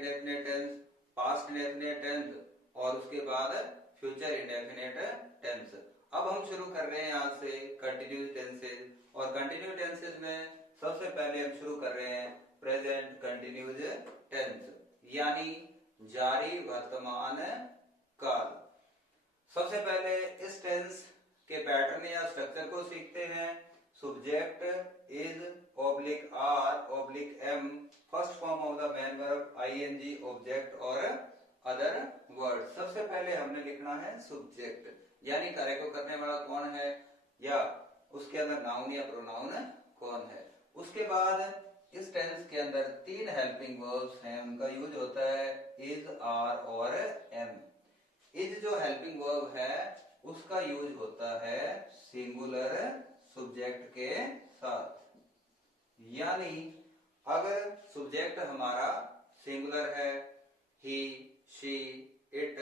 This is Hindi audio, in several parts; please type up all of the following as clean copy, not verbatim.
Indefinite tense, past indefinite tense और उसके बाद फ्यूचर इंडेफिनिट टेंस। अब हम शुरू कर रहे हैं यहाँ से कंटिन्यूस टेंसेज, और कंटिन्यूस टेंसेज में सबसे पहले हम शुरू कर रहे हैं प्रेजेंट कंटिन्यूस टेंस, यानी जारी वर्तमान काल। सबसे पहले इस टेंस के पैटर्न या स्ट्रक्चर को सीखते हैं। Subject is oblique are oblique am, first form of the main verb ING, object और अदर वर्ड। सबसे पहले हमने लिखना है सब्जेक्ट, यानी कार्य को करने वाला कौन है या उसके अंदर नाउन या प्रोनाउन कौन है। उसके बाद इस टेंस के अंदर तीन हेल्पिंग वर्ब्स हैं, उनका यूज होता है इज, आर और एम। इज जो हेल्पिंग वर्ब है उसका यूज होता है सिंगुलर सब्जेक्ट के साथ, यानी अगर सब्जेक्ट हमारा सिंगुलर है, ही, शी, इट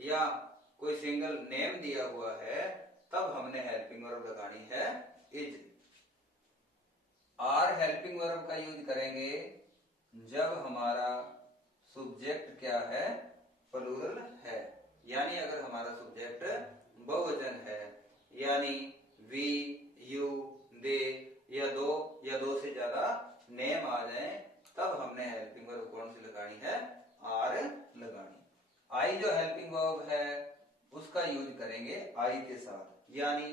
या कोई सिंगल नेम दिया हुआ है, तब हमने हेल्पिंग वर्ब लगानी है इज। आर हेल्पिंग वर्ब का यूज करेंगे जब हमारा सब्जेक्ट क्या है, प्लूरल है, यानी अगर हमारा सब्जेक्ट बहुवचन है, यानी वी, यू, दे या दो से ज्यादा नेम आ जाए, तब हमने हेल्पिंग वर्ब कौन सी लगानी है, आर लगानी। आई जो हेल्पिंग वर्ब है उसका यूज करेंगे आई के साथ, यानी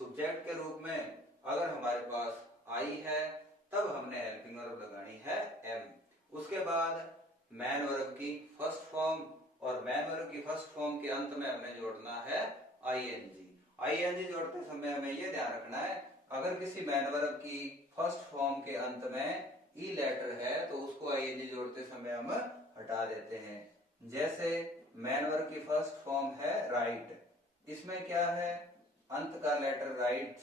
सब्जेक्ट के रूप में अगर हमारे पास आई है तब हमने हेल्पिंग वर्ब लगानी है एम। उसके बाद मैन वर्ब की फर्स्ट फॉर्म, और मैन वर्ब की फर्स्ट फॉर्म के अंत में हमने जोड़ना है आईएनजी। आईएनजी जोड़ते समय हमें यह ध्यान रखना है, अगर किसी मैन वर्ब की फर्स्ट फॉर्म के अंत में ई लेटर है तो उसको आईएनजी जोड़ते समय हम हटा देते हैं। जैसे मैन वर्ब की फर्स्ट फॉर्म है राइट, इसमें क्या है, अंत का लेटर राइट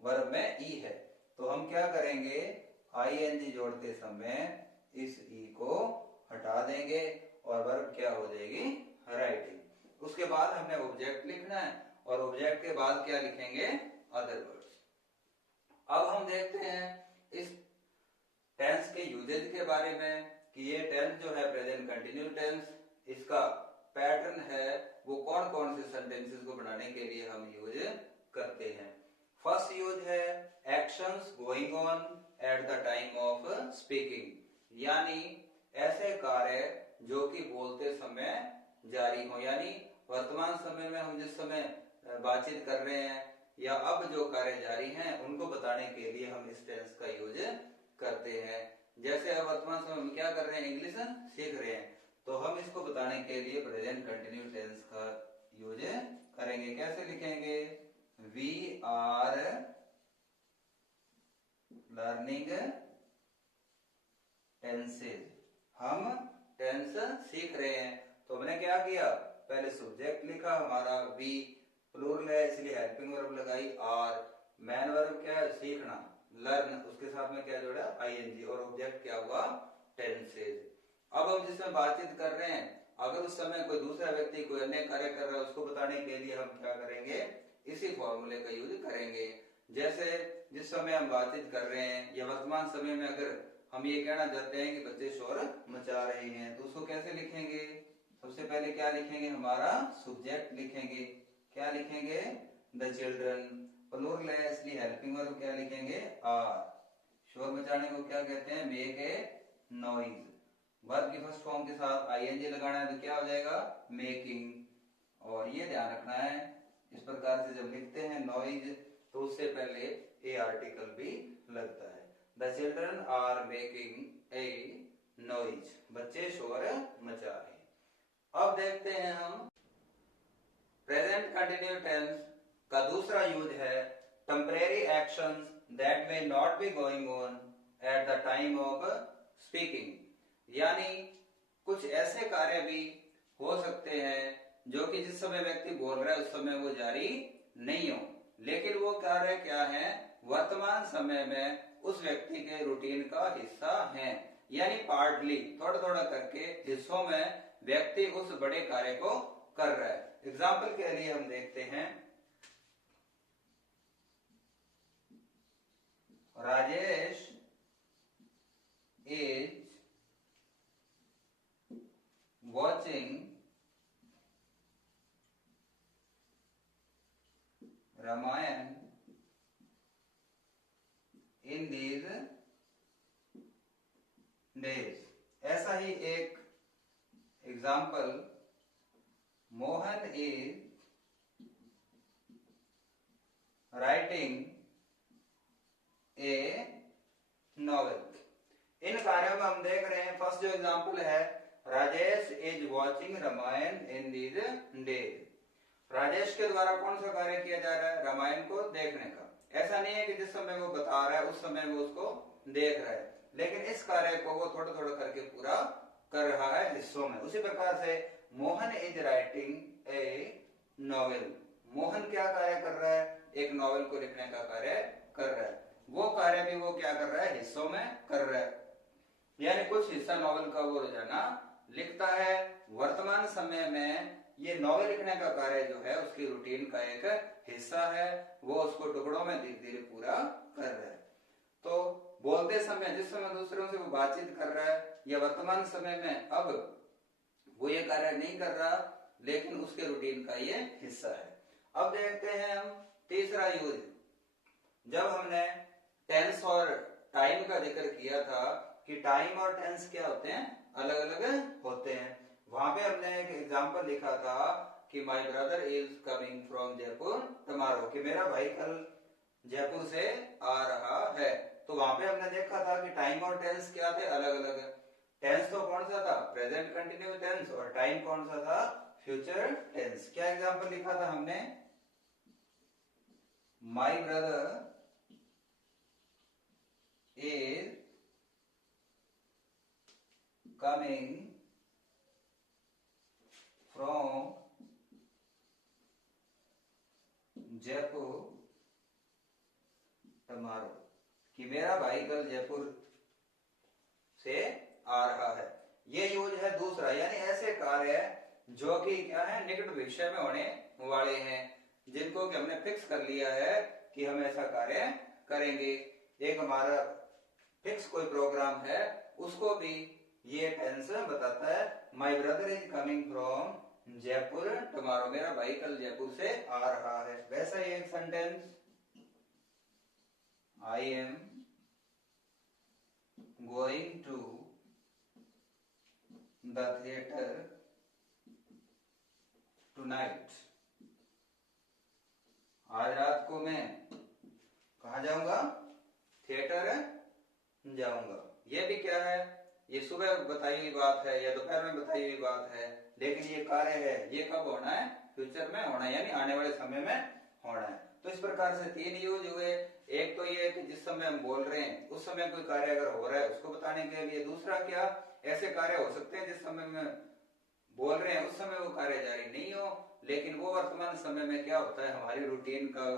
वर्ब में ई है, तो हम क्या करेंगे, आईएनजी जोड़ते समय इस ई को हटा देंगे और वर्ब क्या हो जाएगी, राइटिंग। उसके बाद हमने ऑब्जेक्ट लिखना है, और ऑब्जेक्ट के बाद क्या लिखेंगे, अदर वर्ड्स। अब हम देखते हैं इस टेंस के यूजेज के बारे में कि ये टेंस जो है प्रेजेंट कंटिन्यूस टेंस, इसका पैटर्न है वो कौन कौन से सेंटेंसेस को बनाने के लिए हम यूज करते हैं। फर्स्ट यूज है actions going on at the time of speaking, यानी ऐसे कार्य जो कि बोलते समय जारी हो, यानी वर्तमान समय में हम जिस समय बातचीत कर रहे हैं या अब जो कार्य जारी हैं उनको बताने के लिए हम इस टेंस का यूज करते हैं। जैसे अब वर्तमान समय में क्या कर रहे हैं, इंग्लिश सीख रहे हैं, तो हम इसको बताने के लिए प्रेजेंट कंटिन्यूस टेंस का यूज करेंगे। कैसे लिखेंगे, वी आर लर्निंग टेंसेज, हम टेंस सीख रहे हैं। तो हमने क्या किया, पहले सब्जेक्ट लिखा हमारा वी, प्लूरल है इसलिए हेल्पिंग वर्ब लगाई आर, मैन वर्ब क्या है, सीखना, लर्न, उसके साथ में क्या जोड़ा, आईएनजी, और ऑब्जेक्ट क्या हुआ, टेंसेज। अब हम जिसमें बातचीत कर रहे हैं, अगर उस समय कोई दूसरा व्यक्ति कोई अन्य कार्य कर रहा है उसको बताने के लिए हम क्या करेंगे, इसी फॉर्मूले का यूज करेंगे। जैसे जिस समय हम बातचीत कर रहे हैं या वर्तमान समय में अगर हम ये कहना चाहते हैं कि बच्चे शोर मचा रहे हैं, तो उसको कैसे लिखेंगे, सबसे पहले क्या लिखेंगे, हमारा सब्जेक्ट लिखेंगे, क्या लिखेंगे, द चिल्ड्रन, प्लूरल है इसलिए हेल्पिंग वर्ब क्या लिखेंगे, आर। शोर मचाने को क्या कहते हैं, मेक ए नॉइज, वर्ब की फर्स्ट फॉर्म के साथ आईएनजी लगाना है तो क्या हो जाएगा, मेकिंग। और ये ध्यान रखना है इस प्रकार से जब लिखते हैं नॉइज तो उससे पहले ए आर्टिकल भी लगता है। The children are making a noise, बच्चे शोर मचा रहे हैं। अब देखते हैं हम प्रेजेंट कंटिन्यूस टेंस का दूसरा यूज है temporary actions that may not be going on at the time of speaking, यानी कुछ ऐसे कार्य भी हो सकते हैं जो कि जिस समय व्यक्ति बोल रहा है उस समय वो जारी नहीं हो, लेकिन वो कार्य क्या है, वर्तमान समय में उस व्यक्ति के रूटीन का हिस्सा है, यानी पार्टली थोड़ा थोड़ा करके हिस्सों में व्यक्ति उस बड़े कार्य को कर रहा है। एग्जाम्पल के लिए हम देखते हैं, Rajesh is watching Ramayan in these days. ऐसा ही एक example, Mohan is writing a novel. इन कार्यों में हम देख रहे हैं, फर्स्ट जो एग्जाम्पल है, Rajesh is watching Ramayan in these days. Rajesh के द्वारा कौन सा कार्य किया जा रहा है? रामायण को देखने का। ऐसा नहीं है कि जिस समय वो बता रहा है उस समय वो उसको देख रहा है, लेकिन इस कार्य को वो थोड़ा थोड़ा करके पूरा कर रहा है हिस्सों में। उसी प्रकार से Mohan is writing a novel. Mohan क्या कार्य कर रहा है? एक नॉवेल को लिखने का कार्य कर रहा है। वो कार्य भी वो क्या कर रहा है? हिस्सों में कर रहा है, यानी कुछ हिस्सा नॉवेल का वो रोजाना लिखता है। वर्तमान समय में ये नॉवेल लिखने का कार्य जो है उसकी रूटीन का एक हिस्सा है, वो उसको टुकड़ों में धीरे धीरे पूरा कर रहा है। तो बोलते समय, जिस समय दूसरों से वो बातचीत कर रहा है, या वर्तमान समय में अब वो ये कार्य नहीं कर रहा, लेकिन उसके रूटीन का ये हिस्सा है। अब देखते हैं हम तीसरा यूज। जब हमने टेंस और टाइम का जिक्र किया था कि टाइम और टेंस क्या होते हैं? अलग अलग होते हैं। वहां पे हमने एक एग्जांपल लिखा था कि my brother is coming from Jaipur tomorrow, कि मेरा भाई कल जयपुर से आ रहा है। तो वहां पे हमने देखा था कि टाइम और टेंस क्या थे? अलग अलग। टेंस तो कौन सा था? Present continuous tense. और टाइम कौन सा था? Future tense. क्या एग्जांपल लिखा था हमने? My brother is coming from Jaipur tomorrow, कि मेरा भाई कल जयपुर से आ रहा है। ये यूज है दूसरा, यानी ऐसे कार्य जो कि क्या है? निकट भविष्य में होने वाले हैं, जिनको कि हमने फिक्स कर लिया है कि हम ऐसा कार्य करेंगे। एक हमारा फिक्स कोई प्रोग्राम है, उसको भी ये टेंस बताता है। My brother is coming from Jaipur tomorrow, मेरा भाई कल जयपुर से आ रहा है। वैसा ही एक sentence, I am going to the theatre tonight, आज रात को मैं कहा जाऊंगा? थिएटर जाऊंगा। ये भी क्या है? ये सुबह बताई हुई बात है या दोपहर में बताई हुई बात है, लेकिन ये कार्य है, ये कब होना है? फ्यूचर में होना है, यानी आने वाले समय में होना है। तो इस प्रकार से तीन यूज हुए। एक तो ये कि जिस समय हम बोल रहे हैं उस समय कोई कार्य अगर हो रहा है उसको बताने के लिए। दूसरा क्या? ऐसे कार्य हो सकते हैं जिस समय में बोल रहे हैं उस समय वो कार्य जारी नहीं हो, लेकिन वो वर्तमान समय में क्या होता है? हमारी रूटीन का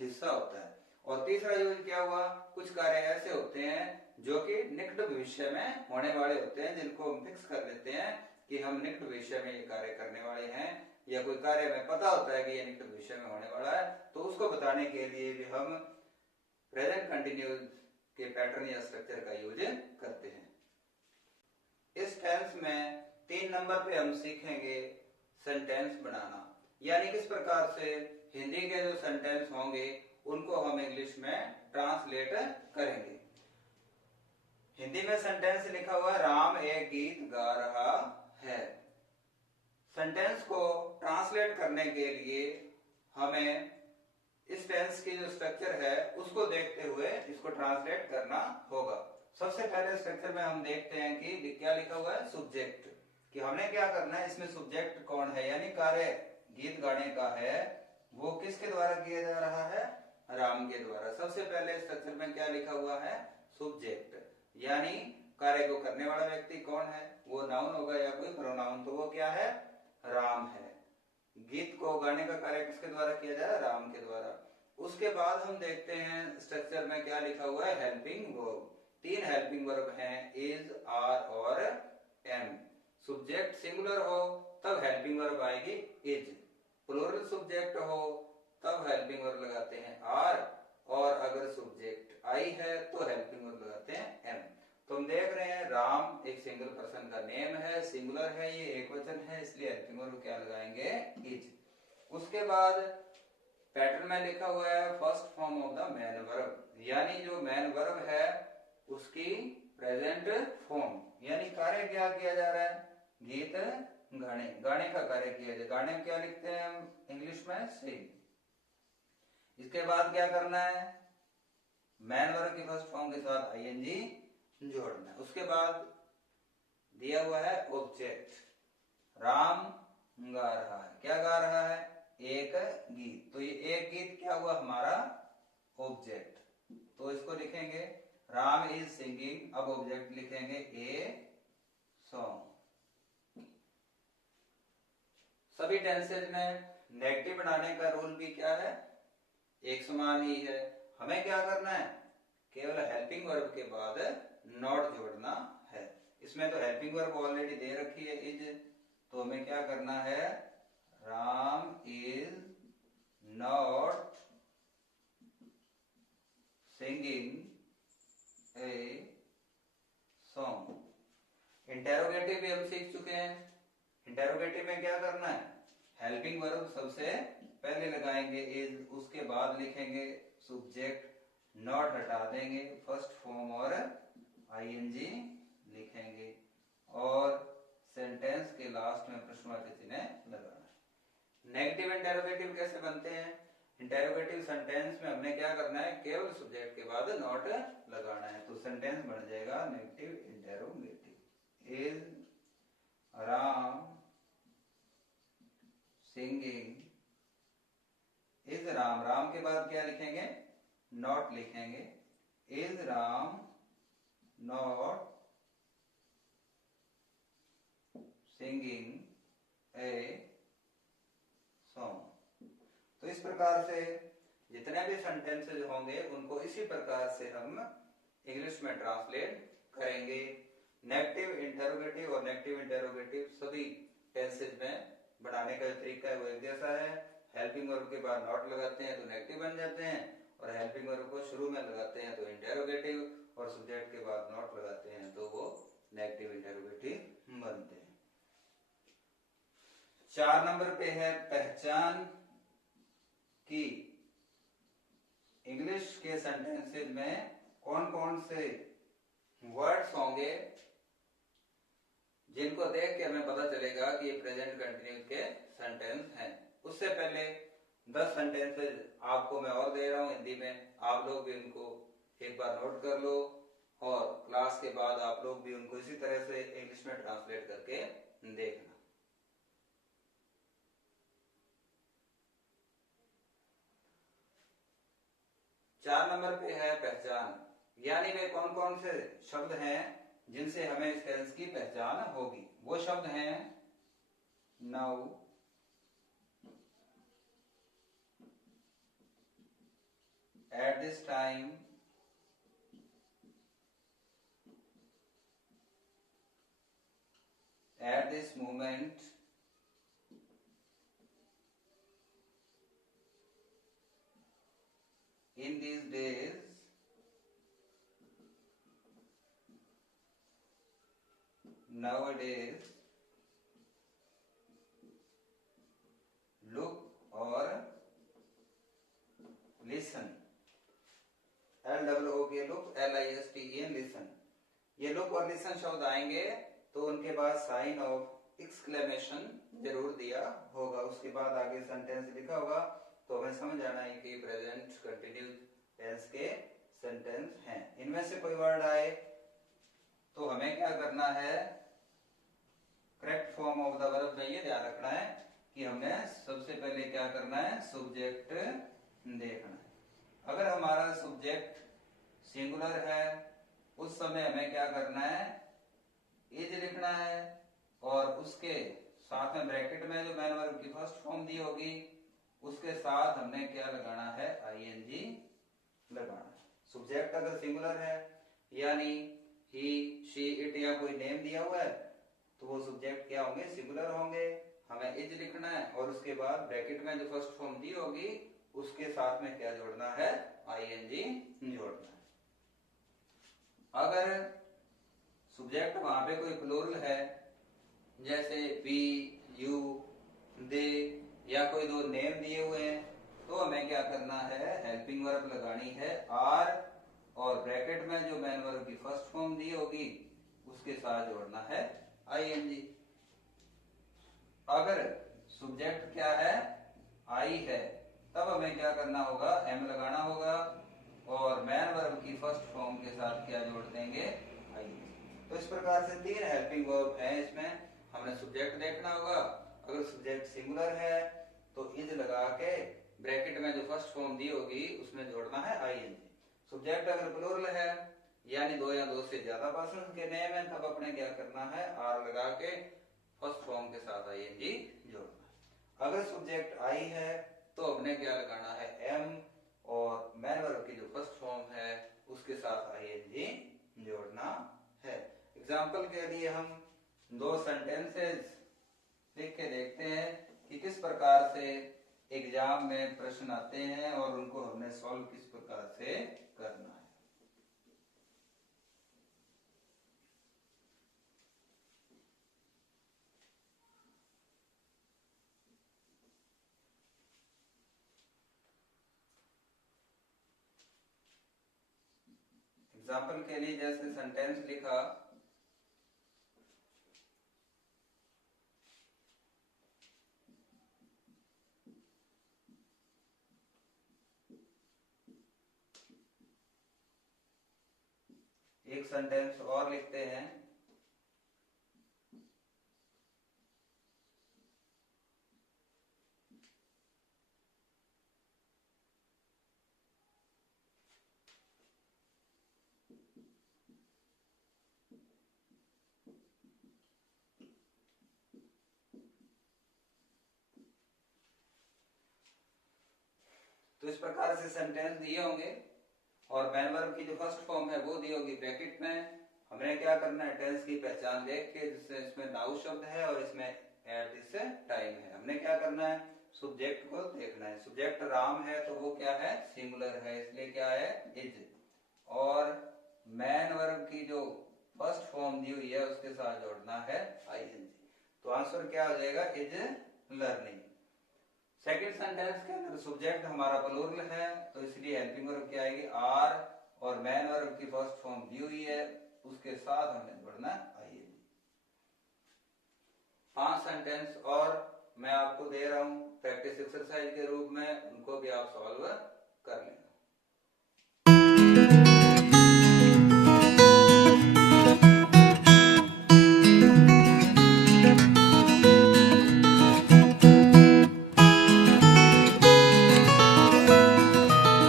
हिस्सा होता है। और तीसरा यूज क्या हुआ? कुछ कार्य ऐसे होते हैं जो कि निकट भविष्य में होने वाले होते हैं, जिनको हम फिक्स कर लेते हैं कि हम निकट भविष्य में ये कार्य करने वाले हैं, या कोई कार्य में पता होता है कि ये निकट भविष्य में होने वाला है, तो उसको बताने के लिए भी हम प्रेजेंट कंटिन्यूस के पैटर्न या स्ट्रक्चर का यूज करते हैं। इस टेंस में 3 नंबर पे हम सीखेंगे सेंटेंस बनाना, यानी किस प्रकार से हिंदी के जो सेंटेंस होंगे उनको हम इंग्लिश में ट्रांसलेट करेंगे। हिंदी में सेंटेंस लिखा हुआ है, राम एक गीत गा रहा है। सेंटेंस को ट्रांसलेट करने के लिए हमें इस टेंस की जो स्ट्रक्चर है उसको देखते हुए इसको ट्रांसलेट करना होगा। सबसे पहले स्ट्रक्चर में हम देखते हैं कि क्या लिखा हुआ है? सब्जेक्ट, कि हमने क्या करना है। इसमें सब्जेक्ट कौन है? यानी कार्य गीत गाने का है, वो किसके द्वारा किया जा रहा है? राम के द्वारा। सबसे पहले स्ट्रक्चर में क्या लिखा हुआ है? सब्जेक्ट, यानी कार्य को करने वाला व्यक्ति कौन है? वो नाउन होगा या कोई प्रोनाउन, तो वो क्या है? राम है। गीत को गाने का कार्य किसके द्वारा किया जा रहा है? राम के द्वारा। उसके बाद हम देखते हैं स्ट्रक्चर में क्या लिखा हुआ है? Helping verb. 3 हेल्पिंग वर्ब हैं, इज, आर और एम। सब्जेक्ट सिंगुलर हो तब हेल्पिंग वर्ब आएगी इज, प्लूरल सब्जेक्ट हो तब हेल्पिंग वर्ब लगाते हैं आर, और अगर सब्जेक्ट आई है तो हेल्पिंग वर्ब लगाते हैं एम। तो हम देख रहे हैं राम एक सिंगल पर्सन का नेम है, सिंगुलर है, ये एक वचन है, इसलिए हेल्पिंग वर्ब क्या लगाएंगे, इज। उसके बाद पैटर्न में लिखा हुआ है first form of the main verb, यानी जो मैन वर्ब है उसकी प्रेजेंट फॉर्म, यानी कार्य क्या किया जा रहा है, गीत गाने, गाने का कार्य किया जाए। गाने में क्या लिखते हैं हम इंग्लिश में, सिंग। इसके बाद क्या करना है, मैन वर्ब की फर्स्ट फॉर्म के साथ आईएनजी जोड़ना है। उसके बाद दिया हुआ है ऑब्जेक्ट, राम गा रहा है, क्या गा रहा है, एक गीत। तो ये एक गीत क्या हुआ हमारा ऑब्जेक्ट, तो इसको लिखेंगे राम इज सिंगिंग, अब ऑब्जेक्ट लिखेंगे ए सॉन्ग। सभी टेंसेज में नेगेटिव बनाने का रूल भी क्या है, एक समान ही है। हमें क्या करना है, केवल हेल्पिंग वर्ब के बाद नॉट जोड़ना है। इसमें तो हेल्पिंग वर्ब ऑलरेडी दे रखी है इज, तो हमें क्या करना है, Ram is not singing a song. Interrogative भी हम सीख चुके हैं। इंटेरोगेटिव में क्या करना है, हेल्पिंग वर्ब सबसे पहले लगाएंगे इज, उसके बाद लिखेंगे सब्जेक्ट, नॉट हटा देंगे, फर्स्ट फॉर्म और आईएनजी लिखेंगे, और सेंटेंस के लास्ट में प्रश्नवाची चिन्ह लगाना है। नेगेटिव इंटेरोगेटिव कैसे बनते हैं, इंटेरोगेटिव सेंटेंस में हमने क्या करना है, केवल सब्जेक्ट के बाद नॉट लगाना है, तो सेंटेंस बन जाएगा negative interrogative. Is Ram singing, is Ram, Ram के बाद क्या लिखेंगे, नॉट लिखेंगे, is Ram not singing a song. तो इस प्रकार से जितने भी सेंटेंसेस होंगे उनको इसी प्रकार से हम इंग्लिश में ट्रांसलेट करेंगे। नेगेटिव इंटेरोगेटिव और नेगेटिव इंटेरोगेटिव सभी टेंसेज में बनाने का जो तरीका है वो एक जैसा है। हेल्पिंग वर्ब के बाद नॉट लगाते हैं तो नेगेटिव बन जाते हैं, और हेल्पिंग वर्ब को शुरू में लगाते हैं तो इंटेरोगेटिव, और सब्जेक्ट के बाद नॉट लगाते हैं तो वो नेगेटिव इंटेरोगेटिव बनते हैं। 4 नंबर पे है पहचान की इंग्लिश के सेंटेंसेस में कौन कौन से वर्ड्स होंगे जिनको देख के हमें पता चलेगा कि ये प्रेजेंट कंटिन्यूस के सेंटेंस हैं। उससे पहले 10 सेंटेंसेस आपको मैं और दे रहा हूं हिंदी में, आप लोग भी उनको एक बार नोट कर लो, और क्लास के बाद आप लोग भी उनको इसी तरह से इंग्लिश में ट्रांसलेट करके देखना। चार नंबर पे है पहचान, यानी वे कौन कौन से शब्द हैं जिनसे हमें इस टेंस की पहचान होगी। वो शब्द हैं now, at this time, at this moment, in these days, nowadays, look और listen, LOOK look, LISTEN listen। ये लुक और लिसन शब्द आएंगे तो उनके बाद साइन ऑफ एक्सक्लेमेशन जरूर दिया होगा, उसके बाद आगे सेंटेंस लिखा होगा, तो हमें समझ आना है कि प्रेजेंट कंटिन्यूस टेंस के सेंटेंस हैं। इनमें से कोई वर्ड आए तो हमें क्या करना है, correct form of the verb में ये ध्यान रखना है कि हमें सबसे पहले क्या करना है, सब्जेक्ट देखना है। अगर हमारा सब्जेक्ट सिंगुलर है उस समय हमें क्या करना है, इज लिखना है, और उसके साथ में ब्रैकेट में जो मैन वर्ब की फर्स्ट फॉर्म दी होगी उसके साथ हमने क्या लगाना है, आईएनजी लगाना है। सब्जेक्ट अगर सिंगुलर है यानी ही, शी, इट या कोई नेम दिया हुआ है तो वो सब्जेक्ट क्या होंगे, सिंगुलर होंगे। हमें इज लिखना है और उसके बाद ब्रैकेट में जो फर्स्ट फॉर्म दी होगी उसके साथ में क्या जोड़ना है, आईएनजी जोड़ना है। अगर सब्जेक्ट वहां पे कोई प्लूरल है, जैसे वी, यू, दे, या कोई दो नेम दिए हुए हैं, तो हमें क्या करना है, हेल्पिंग वर्ब लगानी है आर, और ब्रैकेट में जो मैन वर्ब की फर्स्ट फॉर्म दी होगी उसके साथ जोड़ना है आईएनजी। अगर सब्जेक्ट क्या है, आई है, तब हमें क्या करना होगा, एम लगाना होगा, और मैन वर्ब की फर्स्ट फॉर्म के साथ क्या जोड़ देंगे, आई। तो इस प्रकार से 3 हेल्पिंग वर्ब हैं इसमें। हमने सब्जेक्ट देखना होगा, अगर सब्जेक्ट सिंगुलर है तो इज लगा के ब्रैकेट में जो फर्स्ट फॉर्म दी होगी उसमें जोड़ना है आईएनजी। सब्जेक्ट अगर प्लूरल है, यानी 2 या 2 से ज्यादा पर्सन के नेम है, तब अपने क्या करना है, आर लगा के फर्स्ट फॉर्म के साथ आईएनजी जोड़ना। अगर सब्जेक्ट आई है तो अपने क्या लगाना है, एम, और मैन वर्ब की जो फर्स्ट फॉर्म है उसके साथ आईएनजी जोड़ना है। एग्जाम्पल के लिए हम 2 सेंटेंसेस लिख के देखते हैं कि किस प्रकार से एग्जाम में प्रश्न आते हैं और उनको हमने सॉल्व किस प्रकार से करना है। एग्जाम्पल के लिए जैसे सेंटेंस लिखा, एक सेंटेंस और लिखते हैं, तो इस प्रकार से सेंटेंस दिए होंगे और मैन वर्ब की जो फर्स्ट फॉर्म है वो दी होगी ब्रैकेट में। हमें क्या करना है, टेंस की पहचान देख के, जिससे इसमें नाउ शब्द है और इसमें एट दिस टाइम है, हमने क्या करना है, सब्जेक्ट को देखना है। सब्जेक्ट राम है तो वो क्या है, सिंगुलर है, इसलिए क्या है, इज। और मैन वर्ब की जो फर्स्ट फॉर्म दी हुई है उसके साथ जोड़ना है आईएनजी। तो आंसर क्या हो जाएगा, इज लर्निंग। सेकंड सेंटेंस के अंदर सब्जेक्ट हमारा प्लूरल है तो इसलिए हेल्पिंग वर्ब क्या आएगी, आर, और मैन वर्ब की फर्स्ट फॉर्म दी हुई है उसके साथ हमें जोड़ना आईएनजी। 5 सेंटेंस और मैं आपको दे रहा हूं प्रैक्टिस एक्सरसाइज के रूप में, उनको भी आप सॉल्व कर लें।